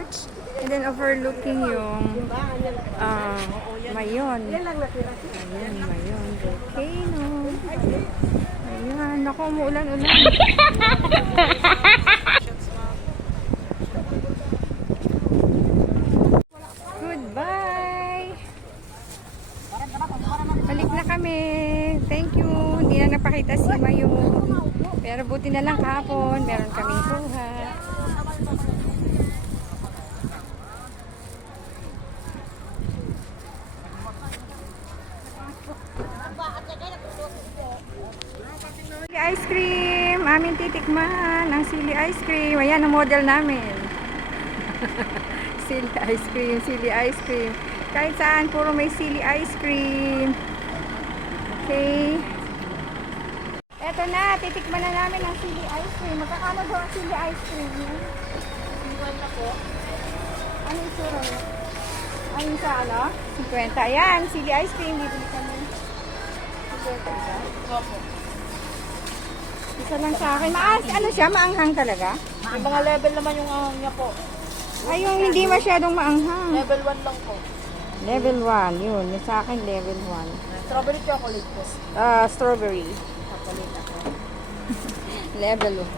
church. And then overlooking yung Mayon. Ayan, Mayon. Volcano. Ayan. Naku, umuulan-ulan. Goodbye! Balik na kami. Thank you. Hindi na napakita si Mayon. Pero buti na lang kahapon. Meron kaming kuha. Ice cream, aming titikman ang sili ice cream. Ayan ang model namin. Sili ice cream, sili ice cream. Kahit saan, puro may sili ice cream. Okay. Eto na, titikman na namin ang sili ice cream. Magkakano daw ang sili ice cream? 50 po. Ano yung sura niya? Ano yung sa ano? 50. Ayan, sili ice cream. Bibili kami. 50 isa? Opo. Isa lang sa akin. Ano siya? Maanghang talaga? May mga level naman yung ahang niya po. Ay, yung hindi masyadong maanghang. Level 1 lang po. Level 1. Yun. Yung sa akin, level 1. Strawberry chocolate po. Strawberry. Chocolate ako. Level 1.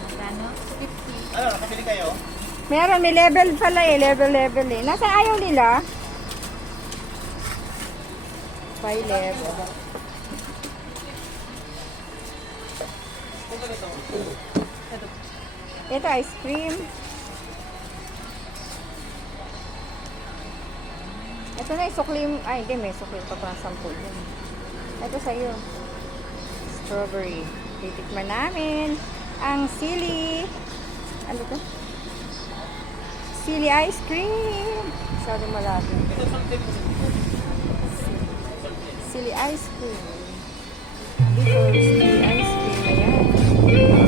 Magkano? 50. Ano, nakabili kayo? Meron. May level pala eh. Level eh. Nasa ayaw nila? By level. Ito, ice cream. Ito na, isuklim. Ay, hindi, may suklim pa pang 10 yun. Ito sa'yo. Strawberry. Titikman namin ang sili. Ano to? Sili ice cream. Masyado malaki. Sili ice cream. Dito, sili ice cream. Ayan.